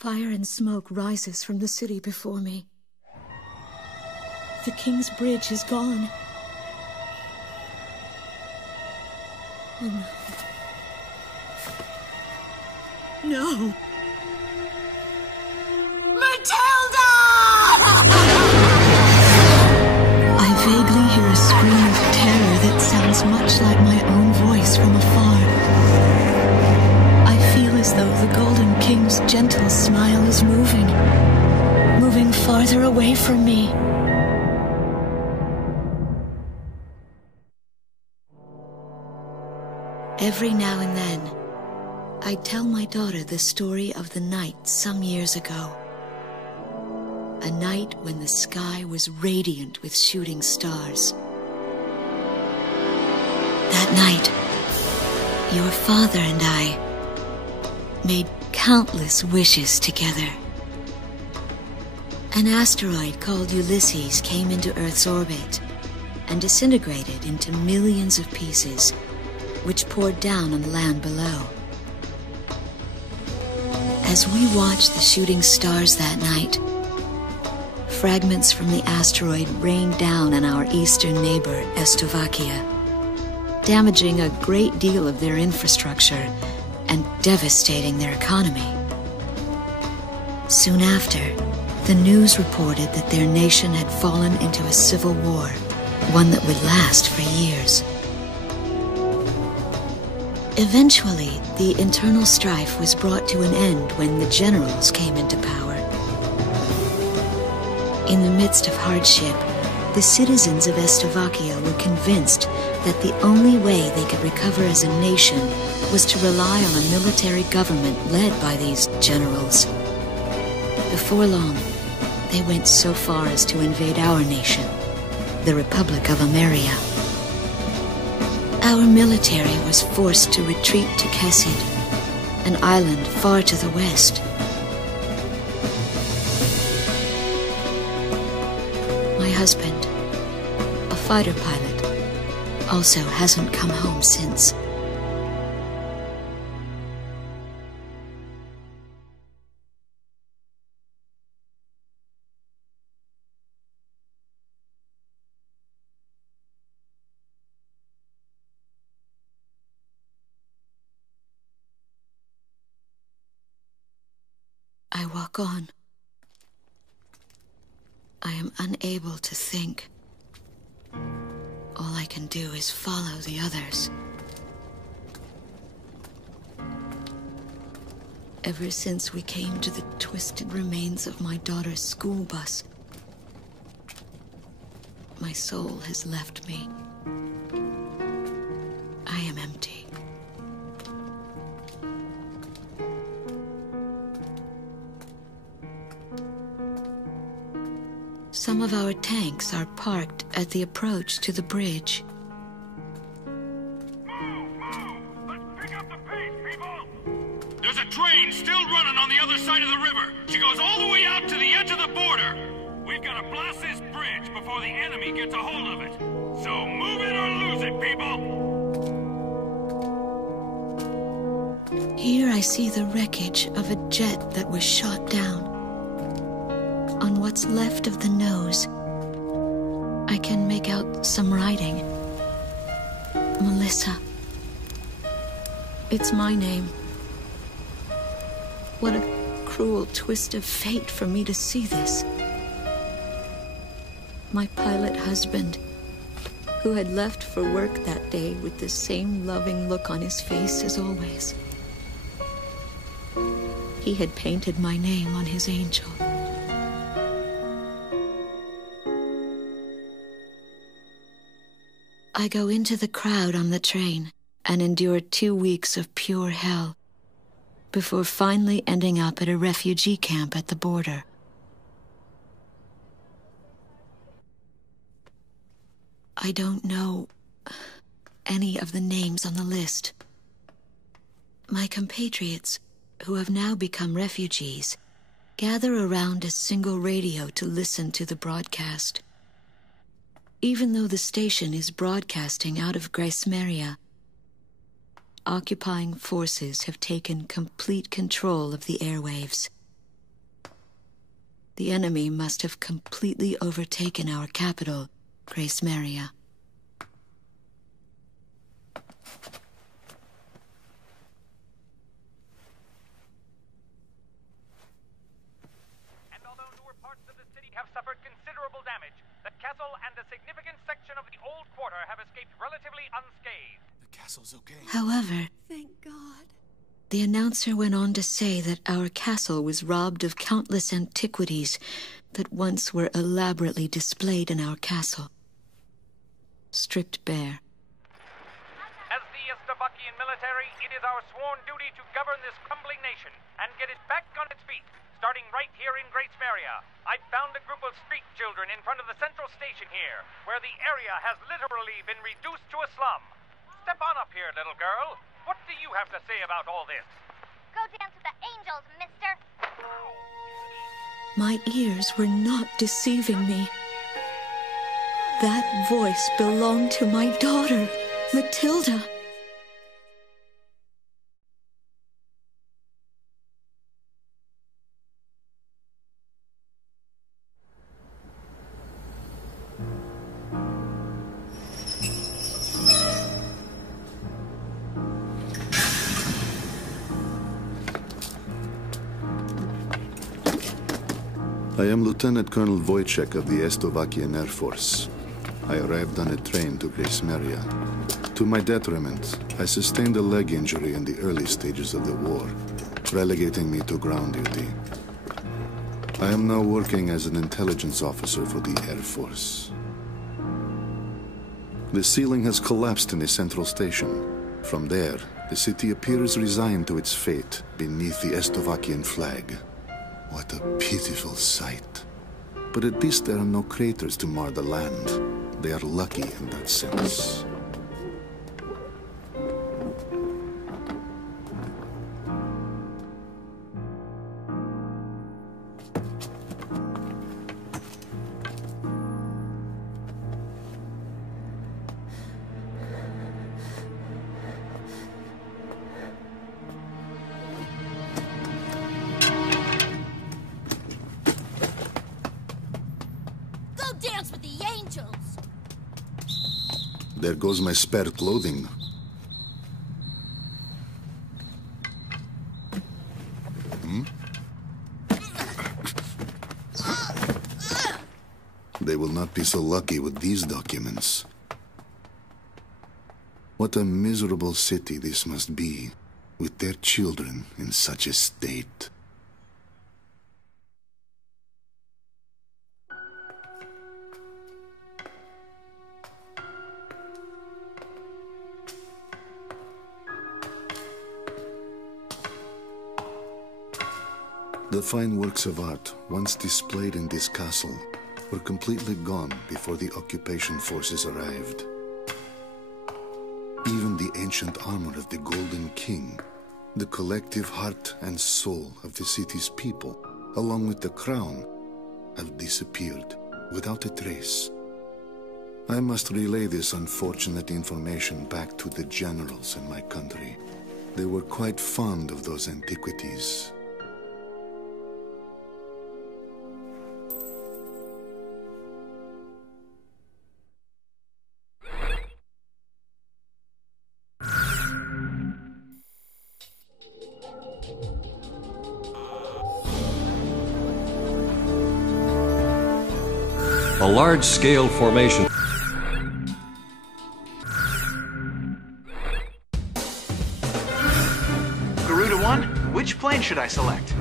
Fire and smoke rises from the city before me. The King's Bridge is gone. Oh no. No! Matilda! I vaguely hear a scream of terror that sounds much like my own voice from afar. I feel as though the Golden King's gentle smile is moving farther away from me. Every now and then, I tell my daughter the story of the night some years ago. A night when the sky was radiant with shooting stars. That night, your father and I made countless wishes together. An asteroid called Ulysses came into Earth's orbit and disintegrated into millions of pieces, which poured down on the land below. As we watched the shooting stars that night, fragments from the asteroid rained down on our eastern neighbor, Slovakia, damaging a great deal of their infrastructure and devastating their economy. Soon after, the news reported that their nation had fallen into a civil war, one that would last for years. Eventually, the internal strife was brought to an end when the generals came into power. In the midst of hardship, the citizens of Slovakia were convinced that the only way they could recover as a nation was to rely on a military government led by these generals. Before long, they went so far as to invade our nation, the Republic of Ameria. Our military was forced to retreat to Kesid, an island far to the west. My husband, a fighter pilot, also hasn't come home since. I walk on. I am unable to think. All I can do is follow the others. Ever since we came to the twisted remains of my daughter's school bus, my soul has left me. I am empty. Some of our tanks are parked at the approach to the bridge. Move! Let's pick up the pace, people! There's a train still running on the other side of the river. She goes all the way out to the edge of the border. We've got to blast this bridge before the enemy gets a hold of it. So move it or lose it, people! Here I see the wreckage of a jet that was shot down. On what's left of the nose, I can make out some writing. Melissa. It's my name. What a cruel twist of fate for me to see this. My pilot husband, who had left for work that day with the same loving look on his face as always. He had painted my name on his angel. I go into the crowd on the train and endure 2 weeks of pure hell before finally ending up at a refugee camp at the border. I don't know any of the names on the list. My compatriots, who have now become refugees, gather around a single radio to listen to the broadcast. Even though the station is broadcasting out of Gracemeria, occupying forces have taken complete control of the airwaves. The enemy must have completely overtaken our capital, Grace Maria. And although newer parts of the city have suffered considerable damage, the castle and a significant section of the old quarter have escaped relatively unscathed. The castle's okay. However, Thank God. the announcer went on to say that our castle was robbed of countless antiquities that once were elaborately displayed in our castle. Stripped bare. As the Estavakian military, it is our sworn duty to govern this crumbling nation and get it back on its feet, starting right here in Grace Maria. I found a group of street children in front of the central station here, where the area has literally been reduced to a slum. Step on up here, little girl. What do you have to say about all this? Go dance with the angels, mister. My ears were not deceiving me. That voice belonged to my daughter, Matilda. I am Lieutenant Colonel Wojciech of the Estavakian Air Force. I arrived on a train to Grace Maria. To my detriment, I sustained a leg injury in the early stages of the war, relegating me to ground duty. I am now working as an intelligence officer for the Air Force. The ceiling has collapsed in the central station. From there, the city appears resigned to its fate beneath the Estavakian flag. What a pitiful sight. But at least there are no craters to mar the land. They are lucky in that sense. Dance with the angels! There goes my spare clothing. They will not be so lucky with these documents. What a miserable city this must be, with their children in such a state. The fine works of art, once displayed in this castle, were completely gone before the occupation forces arrived. Even the ancient armor of the Golden King, the collective heart and soul of the city's people, along with the crown, have disappeared without a trace. I must relay this unfortunate information back to the generals in my country. They were quite fond of those antiquities. A large-scale formation. Garuda 1, which plane should I select?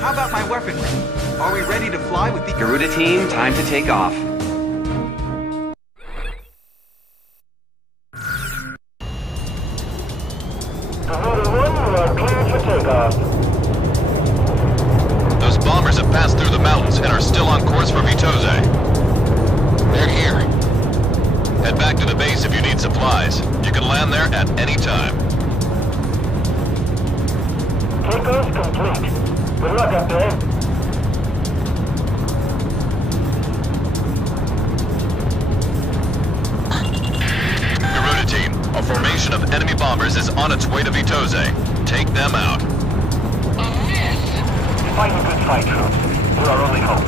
How about my weaponry? Are we ready to fly with the Garuda team, time to take off. Garuda 1, you are cleared for takeoff. Those bombers have passed through the mountains and are still on course for Vitose. They're here. Head back to the base if you need supplies. You can land there at any time. Takeoff complete. Good luck up there. Garuda team, a formation of enemy bombers is on its way to Vitose. Take them out. Fight a good fight, troops. You're our only hope.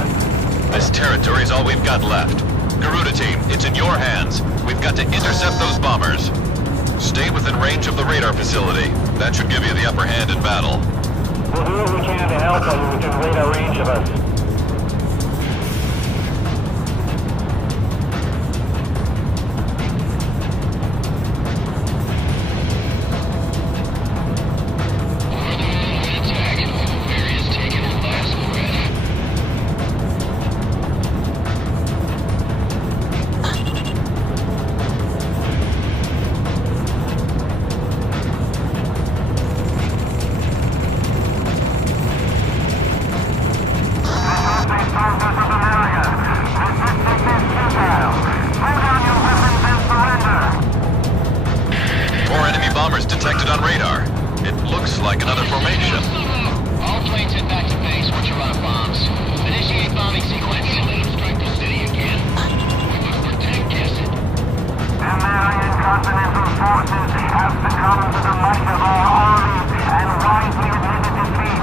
This territory is all we've got left. Garuda team, it's in your hands. We've got to intercept those bombers. Stay within range of the radar facility. That should give you the upper hand in battle. We'll do what we can to help while you're within radar range of us. Detected on radar. It looks like another formation. All planes head back to base once you run out of bombs. Initiate bombing sequence. Strike the city again. We must protect Kesset. American Continental forces have succumbed to the might of our army and widely admitted defeat.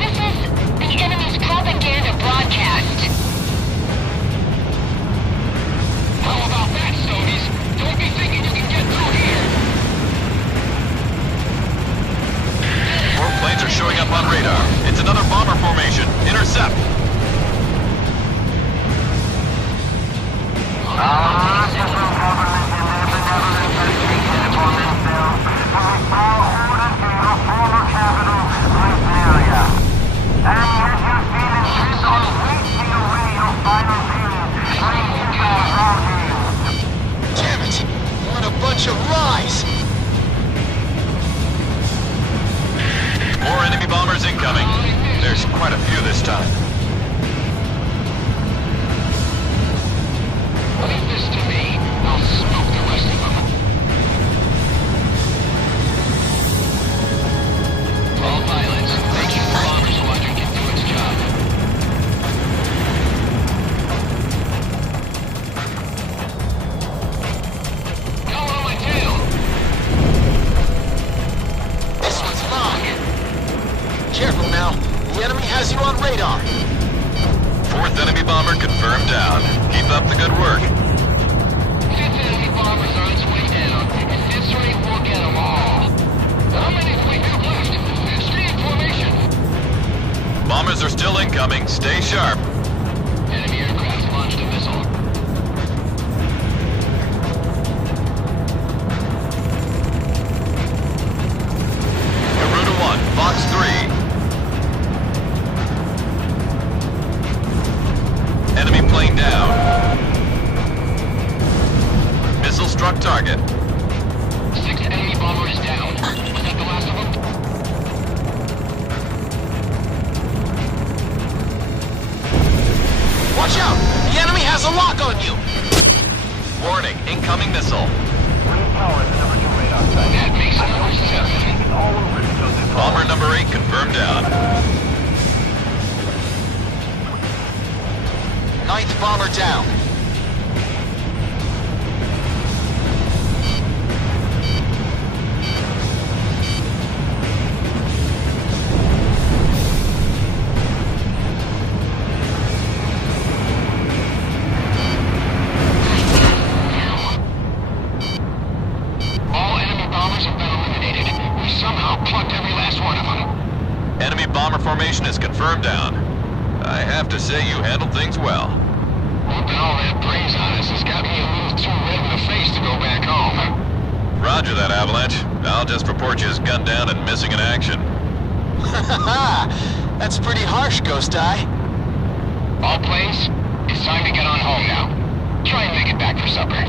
This is the enemy's propaganda broadcast. How about that, Stogies? Don't be thinking you can get through here. More planes are showing up on radar. It's another bomber formation. Intercept! Our national government and their benevolent dedication upon themselves to restore order to your former capital, Liberia. And yet you seem intent on wasting away your final days, fighting our raw deals. Damn it! What a bunch of lies! More enemy bombers incoming. There's quite a few this time. Leave this to me. I'll smoke the rest of them. All pilots, make sure the bomber squadron can do its job. Going on my tail! This one's mine. Careful now. The enemy has you on radar. Fourth enemy bomber confirmed down. Keep up the good work. Fifth enemy bombers are on its way down. At this rate, we'll get them all. How many do we have left? Stay in formation. Bombers are still incoming. Stay sharp. Enemy aircraft launched a missile. Garuda 1, Fox 3. Enemy plane down. Missile struck target. Sixth enemy bomber is down. Was that the last of them? Watch out! The enemy has a lock on you! Warning, incoming missile. That makes no sense. Bomber number 8 confirmed down. Ninth bomber down. All enemy bombers have been eliminated. We somehow plucked every last one of them. Enemy bomber formation is confirmed down. I have to say you handled things well. Whooping all that brains on us has got me a little too red in the face to go back home. Roger that, Avalanche. I'll just report you as gunned down and missing in action. That's pretty harsh, Ghost Eye. All planes, it's time to get on home now. Try and make it back for supper.